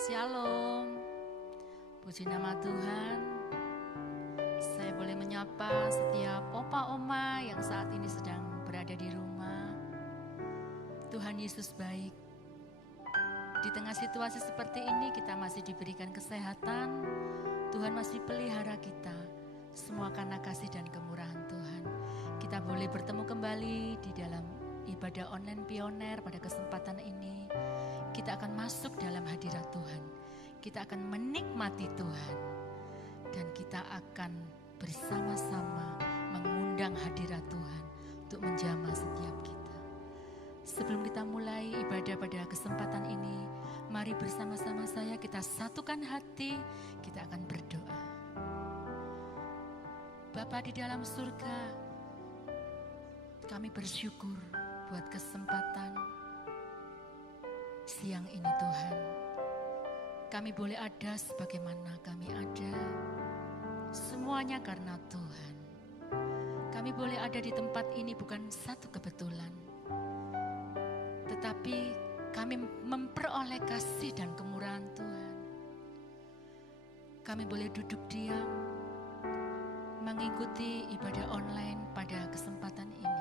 Shalom, puji nama Tuhan. Saya boleh menyapa setiap opa oma yang saat ini sedang berada di rumah. Tuhan Yesus baik. Di tengah situasi seperti ini kita masih diberikan kesehatan. Tuhan masih pelihara kita. Semua karena kasih dan kemurahan Tuhan. Kita boleh bertemu kembali di dalam ibadah online pioner pada kesempatan ini. Kita akan masuk dalam hadirat Tuhan. Kita akan menikmati Tuhan. Dan kita akan bersama-sama mengundang hadirat Tuhan untuk menjamah setiap kita. Sebelum kita mulai ibadah pada kesempatan ini, mari bersama-sama saya kita satukan hati, kita akan berdoa. Bapa di dalam surga, kami bersyukur buat kesempatan siang ini Tuhan. Kami boleh ada sebagaimana kami ada, semuanya karena Tuhan. Kami boleh ada di tempat ini bukan satu kebetulan, tetapi kami memperoleh kasih dan kemurahan Tuhan. Kami boleh duduk diam, mengikuti ibadah online pada kesempatan ini.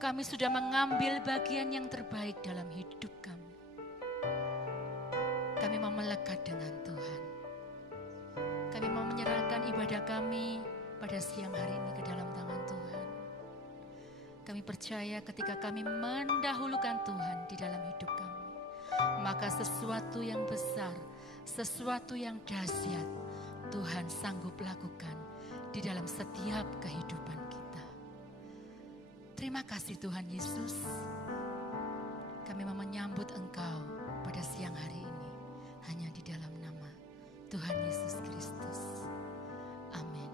Kami sudah mengambil bagian yang terbaik dalam hidup kami. Kami mau melekat dengan Tuhan. Kami mau menyerahkan ibadah kami pada siang hari ini ke dalam tangan Tuhan. Kami percaya ketika kami mendahulukan Tuhan di dalam hidup kami, maka sesuatu yang besar, sesuatu yang dahsyat Tuhan sanggup lakukan di dalam setiap kehidupan kita. Terima kasih Tuhan Yesus. Kami mau menyambut Engkau pada siang hari ini hanya di dalam nama Tuhan Yesus Kristus. Amin.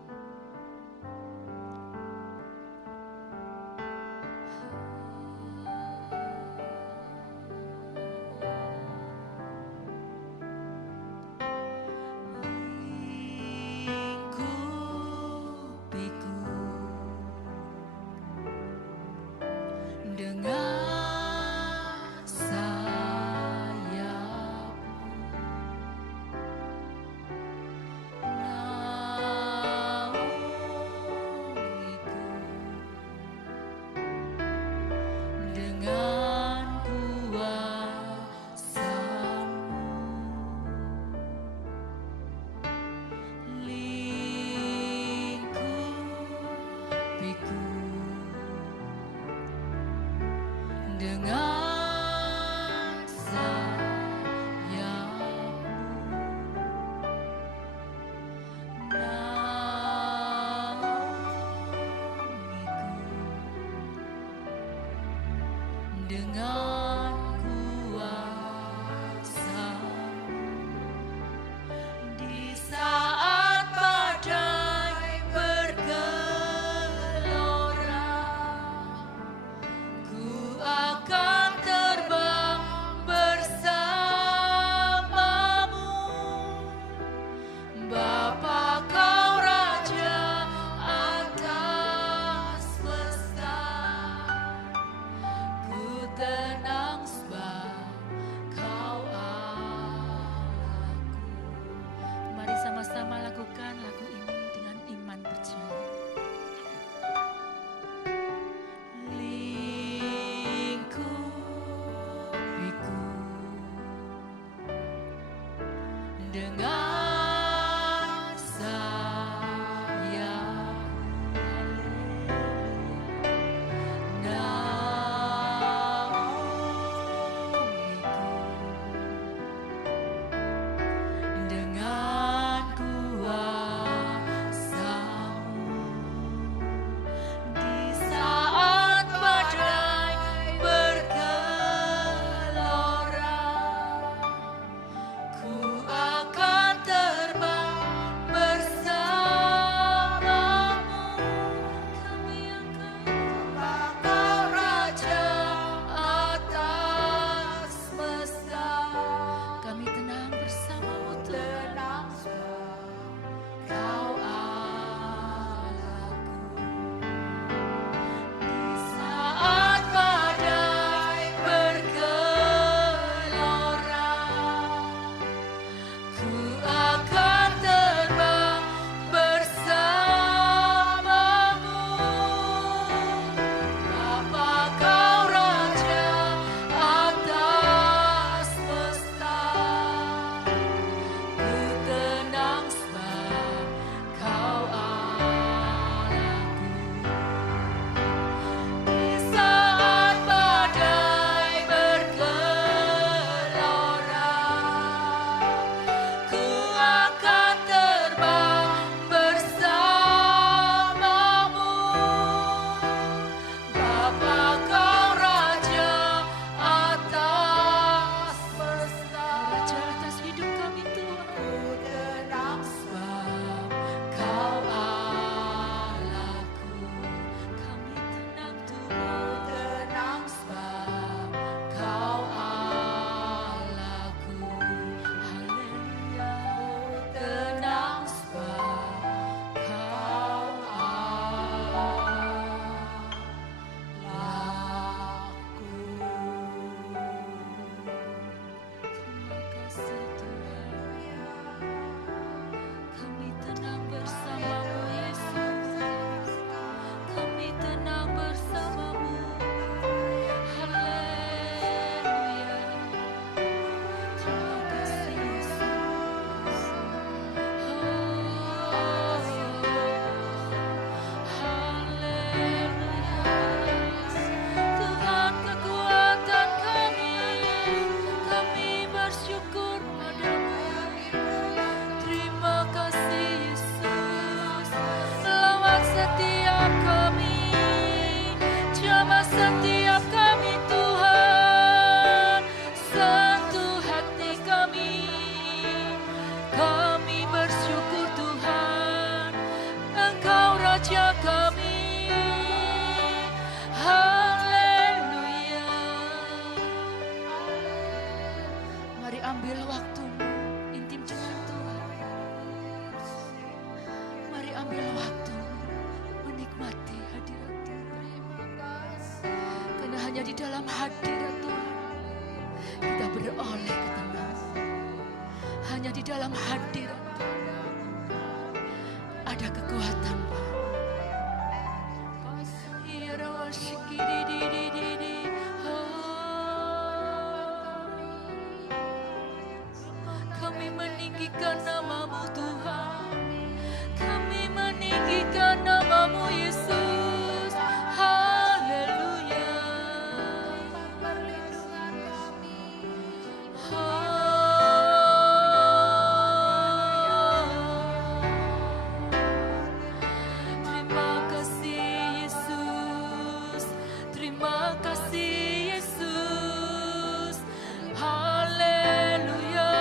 Ku akan ambil waktumu intim dengan Tuhan. Mari ambil waktumu menikmati hadirat Tuhan. Karena hanya di dalam hadirat Tuhan kita beroleh ketenangan. Hanya di dalam hadirat Tuhan ada kekuatan, Pak. Kami meninggikan nama-Mu Tuhan. Kami meninggikan nama-Mu Yesus. Haleluya. Terima kasih Yesus. Terima kasih Yesus. Haleluya.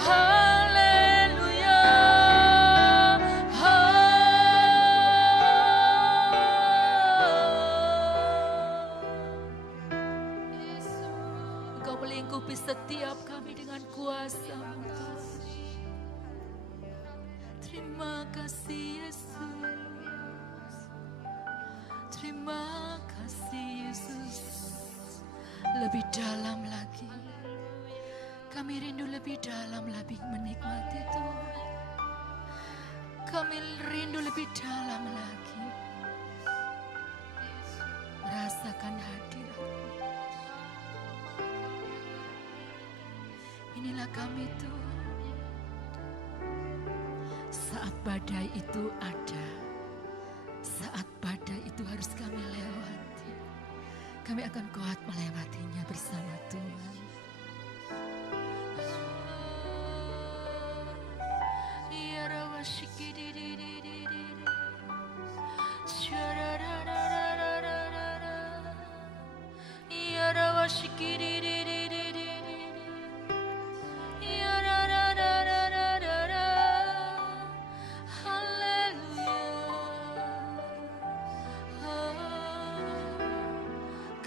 Haleluya. Engkau melingkupi setiap kami dengan kuasa-Mu Tuhan. Terima kasih Yesus. Terima kasih Yesus. Lebih dalam lagi. Kami rindu lebih dalam lagi menikmati Tuhan. Kami rindu lebih dalam lagi merasakan hadirat-Mu. Inilah kami Tuhan. Saat badai itu ada, saat badai itu harus kami lewati, kami akan kuat melewatinya bersama Tuhan.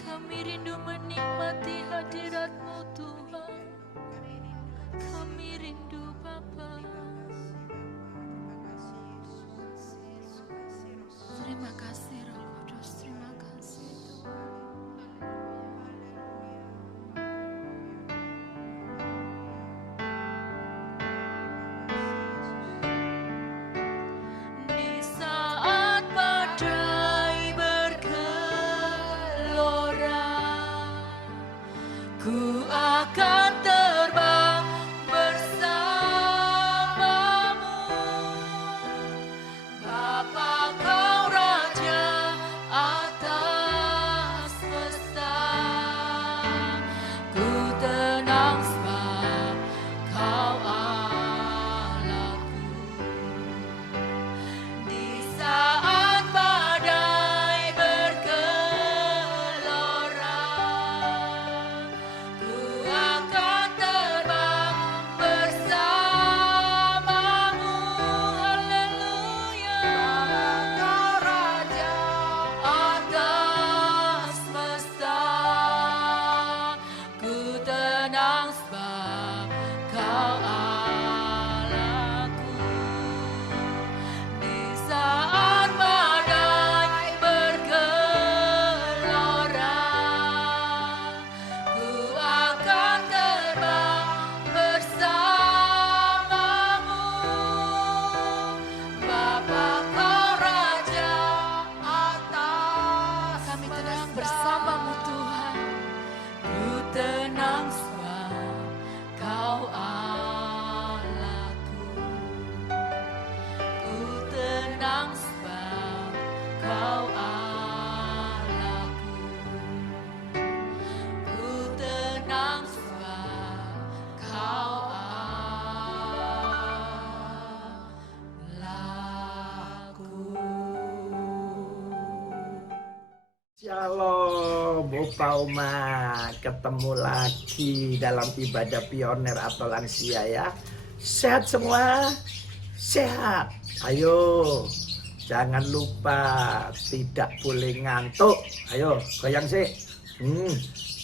Kami rindu menikmati hadirat-Mu Tuhan. Kami rindu Bapa. Terima kasih Roh Kudus, terima kasih Tuhan. Di saat badai bergelora, ku akan terbang bersamamu. Bapa Kau Raja atas semesta. Ku tenang sebab Kau Allahku. Di saat badai bergelora, ku akan terbang bersamamu. Haleluya. Kau Raja atas semesta. Ku tenang sebab Kau Allahku. Di saat badai bergelora, ku akan terbang bersamamu. Bapa Kau Raja atas. Kami tenang bersama-Mu Tuhan. Ku tenang sebab Kau Allahku. Ku tenang sebab Kau Allahku. Ku tenang sebab Kau Allahku. Shalom, Bapak Umat, ketemu lagi dalam ibadah pioner atau lansia ya. Sehat semua? Sehat. Ayo, jangan lupa tidak boleh ngantuk. Ayo, goyang sih.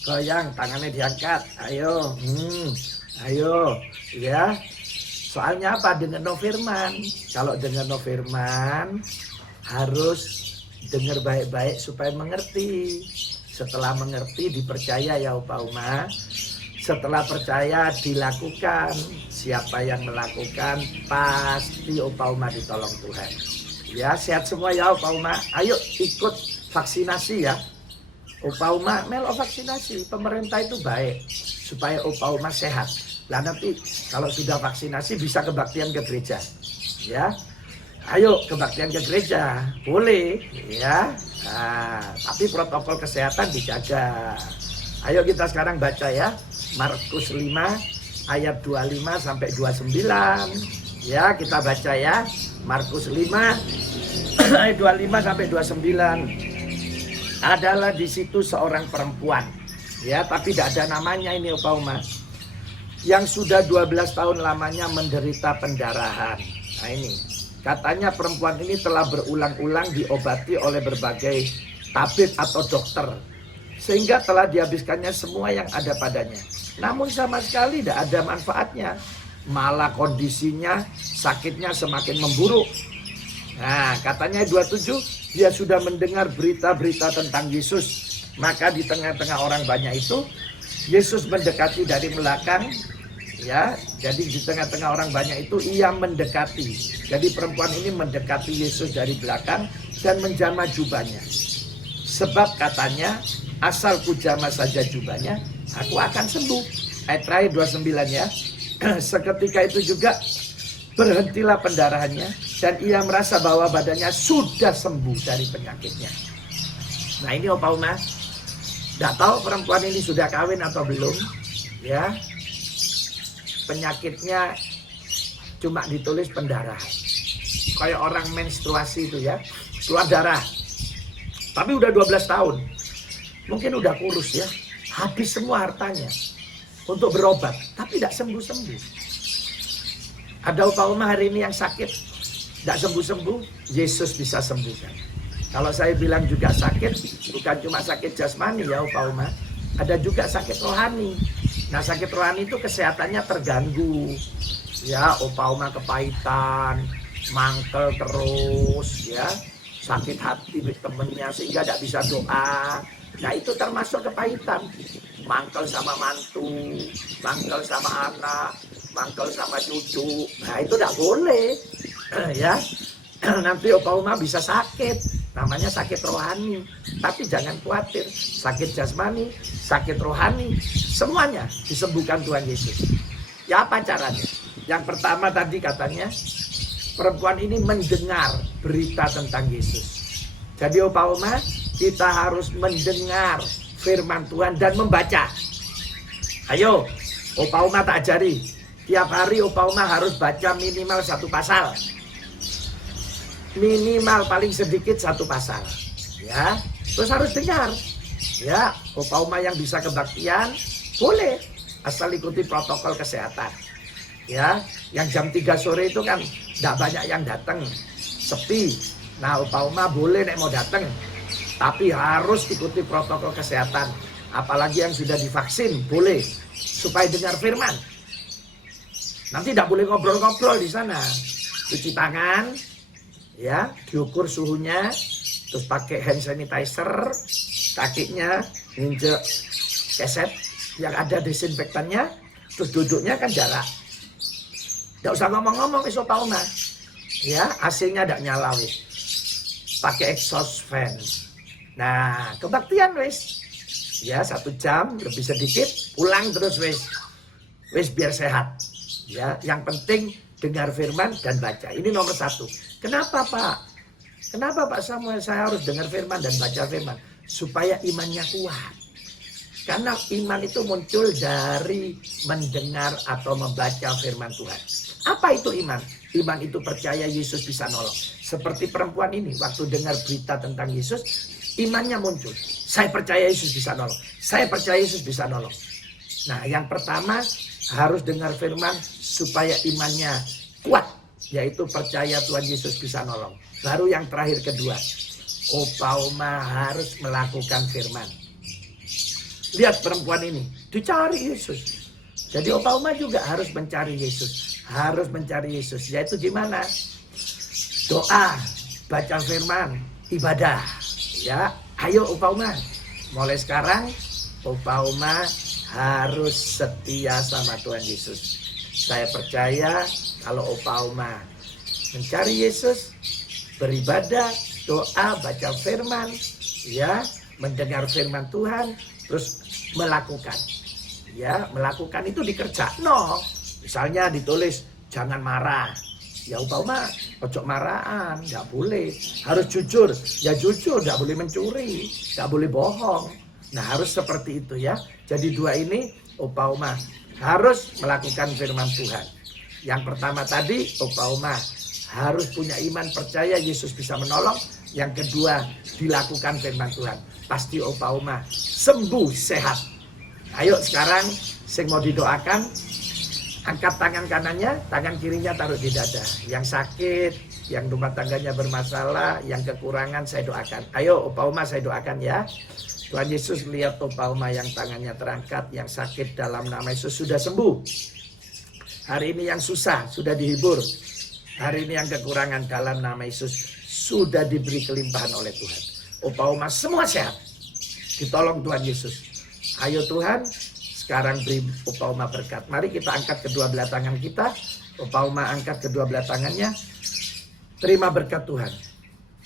Goyang, tangannya diangkat. Ayo. Ayo. Ya. Soalnya apa? Dengar no firman. Kalau dengar no firman, harus dengar baik-baik supaya mengerti. Setelah mengerti, dipercaya ya Opa Uma. Setelah percaya, dilakukan. Siapa yang melakukan, pasti Opa Uma ditolong Tuhan. Ya, sehat semua ya Opa Uma. Ayo ikut vaksinasi ya. Opa Uma melok vaksinasi. Pemerintah itu baik supaya Opa Uma sehat. Lah nanti kalau sudah vaksinasi bisa kebaktian ke gereja. Ya. Ayo kebaktian ke gereja. Boleh ya. Nah, tapi protokol kesehatan dijaga. Ayo kita sekarang baca ya. Markus 5 ayat 25 sampai 29. Ya, kita baca ya. Markus 5 ayat 25 sampai 29. Adalah di situ seorang perempuan. Ya, tapi tidak ada namanya ini Opa Uma. Yang sudah 12 tahun lamanya menderita pendarahan. Nah ini, katanya perempuan ini telah berulang-ulang diobati oleh berbagai tabib atau dokter. Sehingga telah dihabiskannya semua yang ada padanya. Namun sama sekali tidak ada manfaatnya. Malah kondisinya, sakitnya semakin memburuk. Nah katanya 27, dia sudah mendengar berita-berita tentang Yesus. Maka di tengah-tengah orang banyak itu, Yesus mendekati dari belakang, ya. Jadi di tengah-tengah orang banyak itu ia mendekati. Jadi perempuan ini mendekati Yesus dari belakang dan menjamah jubahnya. Sebab katanya, asal kujamah saja jubahnya, aku akan sembuh. Ayat terakhir 29 ya. Seketika itu juga berhentilah pendarahannya dan ia merasa bahwa badannya sudah sembuh dari penyakitnya. Nah ini Opa Uma, tidak tahu perempuan ini sudah kawin atau belum, ya. Penyakitnya cuma ditulis pendarahan. Kayak orang menstruasi itu ya, keluar darah. Tapi udah 12 tahun. Mungkin udah kurus ya. Habis semua hartanya untuk berobat, tapi tidak sembuh-sembuh. Ada Opa Uma hari ini yang sakit, tidak sembuh-sembuh, Yesus bisa sembuhkan. Kalau saya bilang juga sakit, bukan cuma sakit jasmani ya Opa Uma, ada juga sakit rohani. Nah sakit rohani itu kesehatannya terganggu. Ya Opa Uma kepahitan, mangkel terus ya, sakit hati temennya sehingga tidak bisa doa. Nah itu termasuk kepahitan. Mangkel sama mantu, mangkel sama anak, mangkel sama cucu. Nah itu tidak boleh. Ya, nanti Opa Uma bisa sakit. Namanya sakit rohani. Tapi jangan khawatir. Sakit jasmani, sakit rohani, semuanya disembuhkan Tuhan Yesus. Ya apa caranya? Yang pertama tadi katanya, perempuan ini mendengar berita tentang Yesus. Jadi Opa Uma, kita harus mendengar firman Tuhan dan membaca. Ayo, Opa Uma tak ajari. Tiap hari Opa Uma harus baca minimal 1 pasal. Minimal paling sedikit 1 pasal. Ya, terus harus dengar. Ya, Opa Uma yang bisa kebaktian boleh, asal ikuti protokol kesehatan. Ya, yang jam 3 sore itu kan tidak banyak yang datang, sepi. Nah, Opa Uma boleh nek mau datang, tapi harus ikuti protokol kesehatan. Apalagi yang sudah divaksin, boleh. Supaya dengar firman. Nanti tidak boleh ngobrol-ngobrol di sana. Cuci tangan, ya, diukur suhunya, terus pakai hand sanitizer, kakinya nginjek keset yang ada desinfektannya, terus duduknya kan jarak. Tidak usah ngomong-ngomong wis Opa Uma. Ya, AC-nya tidak nyala wis. Pakai exhaust fan. Nah, kebaktian wis. Ya, 1 jam lebih sedikit, pulang terus wis. Wis biar sehat. Ya, yang penting dengar firman dan baca. Ini nomor 1. Kenapa Pak? Kenapa Pak Samuel saya harus dengar firman dan baca firman? Supaya imannya kuat. Karena iman itu muncul dari mendengar atau membaca firman Tuhan. Apa itu iman? Iman itu percaya Yesus bisa nolong. Seperti perempuan ini, waktu dengar berita tentang Yesus, imannya muncul. Saya percaya Yesus bisa nolong. Saya percaya Yesus bisa nolong. Nah, yang pertama harus dengar firman supaya imannya kuat. Yaitu percaya Tuhan Yesus bisa nolong. Baru yang terakhir kedua, Opa Uma harus melakukan firman. Lihat perempuan ini, dicari Yesus. Jadi Opa Oma juga harus mencari Yesus. Harus mencari Yesus. Yaitu gimana? Doa, baca firman, ibadah. Ya, ayo Opa Oma. Mulai sekarang Opa Oma harus setia sama Tuhan Yesus. Saya percaya kalau Opa Oma mencari Yesus, beribadah, doa, baca firman, ya, mendengar firman Tuhan, terus melakukan. Ya, melakukan itu dikerja. No, misalnya ditulis jangan marah. Ya Opa Oma, ojo marahan, nggak boleh. Harus jujur, ya jujur, nggak boleh mencuri, nggak boleh bohong. Nah harus seperti itu ya. Jadi dua ini Opa Oma harus melakukan firman Tuhan. Yang pertama tadi Opa Oma harus punya iman percaya Yesus bisa menolong. Yang kedua dilakukan firman Tuhan. Pasti Opa Oma sembuh sehat. Ayo sekarang sing mau didoakan, angkat tangan kanannya, tangan kirinya taruh di dada. Yang sakit, yang rumah tangganya bermasalah, yang kekurangan saya doakan. Ayo Opa Oma saya doakan ya. Tuhan Yesus lihat Opa Oma yang tangannya terangkat, yang sakit dalam nama Yesus sudah sembuh. Hari ini yang susah sudah dihibur. Hari ini yang kekurangan dalam nama Yesus sudah diberi kelimpahan oleh Tuhan. Opa Oma semua sehat. Ditolong Tuhan Yesus. Ayo Tuhan, sekarang beri Opa Oma berkat. Mari kita angkat kedua belah tangan kita. Opa Oma angkat kedua belah tangannya. Terima berkat Tuhan.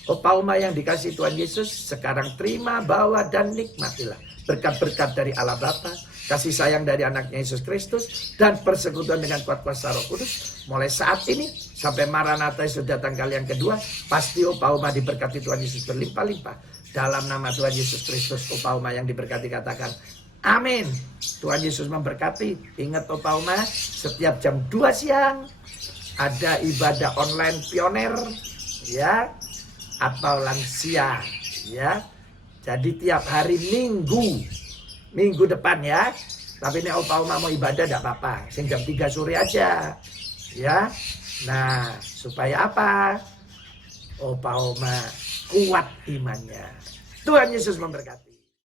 Opa Oma yang dikasih Tuhan Yesus, sekarang terima, bawa, dan nikmatilah berkat-berkat dari Allah Bapa, kasih sayang dari anaknya Yesus Kristus, dan persekutuan dengan kuat kuasa Roh Kudus. Mulai saat ini sampai Maranatha Yesus datang kali yang kedua, pasti Opa Oma diberkati Tuhan Yesus berlimpah-limpah. Dalam nama Tuhan Yesus Kristus, Opa Oma yang diberkati katakan, amin. Tuhan Yesus memberkati. Ingat Opa Oma, setiap jam 2 siang ada ibadah online pioner, ya, atau lansia, ya. Jadi tiap hari minggu depan ya. Tapi ini Opa Oma mau ibadah tidak apa-apa, sing jam 3 sore aja, ya. Nah, supaya apa? Opa Oma kuat imannya. Tuhan Yesus memberkati.